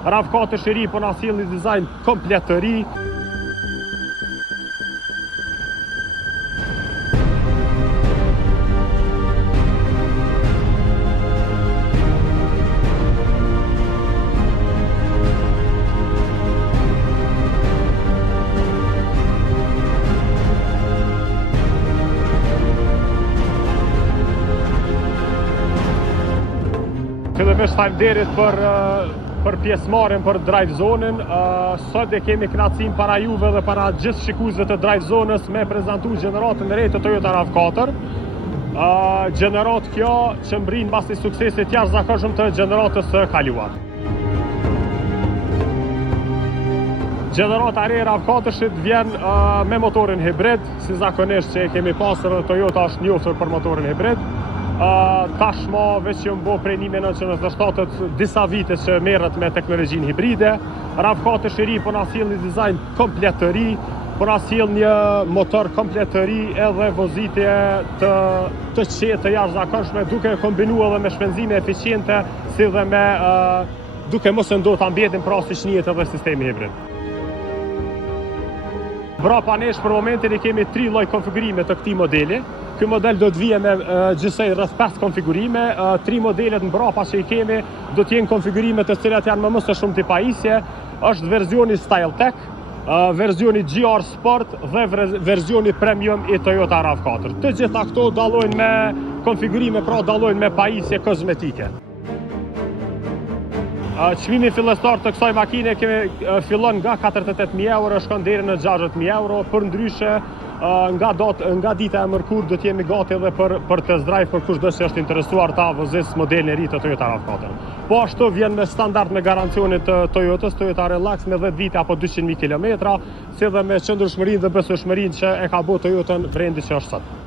RAV4 i ri po na sjell një dizajn komplet të ri. Fillimisht faleminderit për pjesëmarrjen për drive zonën. Sot e kemi kënaqësinë para juve dhe para gjithë shikuesve të drive zonës me prezantu gjeneratën e re të Toyota RAV4. Gjeneratë kjo që mbrin mbas një suksesit jashtëzakonshëm të gjeneratës së kaluar. Gjenerata e re RAV4 vjen me motorin hibrid, si zakonisht që e kemi pasur, Toyota është njohur për motorin hibrid. Tashma veç që më bo prej 1997 disa vite që merret me teknologjinë hibride. RAV4 i ri po na sjell një dizajn komplet të ri, po na sjell një motor komplet të ri edhe vozitje të qetë të jashtëzakonshme, duke kombinuar edhe me shpenzime eficiente, si dhe me duke mos e ndodhur ambientin pra siç njihet edhe sistemi hibrid. Brapa nesh për momentin i kemi 3 lloj konfigurime të këtij modeli. Ky model do të vijë me gjithsej rreth 5 konfigurime. 3 modelet mbrapa që i kemi do të jenë konfigurime të cilat janë më së shumti pajisje. Është versioni Style Tech, versioni GR Sport dhe versioni Premium i Toyota RAV4. Të gjitha këto dallojnë me konfigurime, pra dallojnë me pajisje kozmetike. Çmimi fillestar të kësaj makine fillon nga 48.000 euro, shkon deri në 60.000 euro. Përndryshe, nga dita e mërkur do të jemi gati edhe për test drive për kushdo që është interesuar ta vozis modelin e ri të Toyota RAV4. Po ashtu vjen me standard me garancionit të Toyotas, Toyota Relax me 10 vite apo 200.000 km, si dhe me qëndrueshmërinë dhe besueshmërinë që e ka bërë Toyotën brendi që është sot.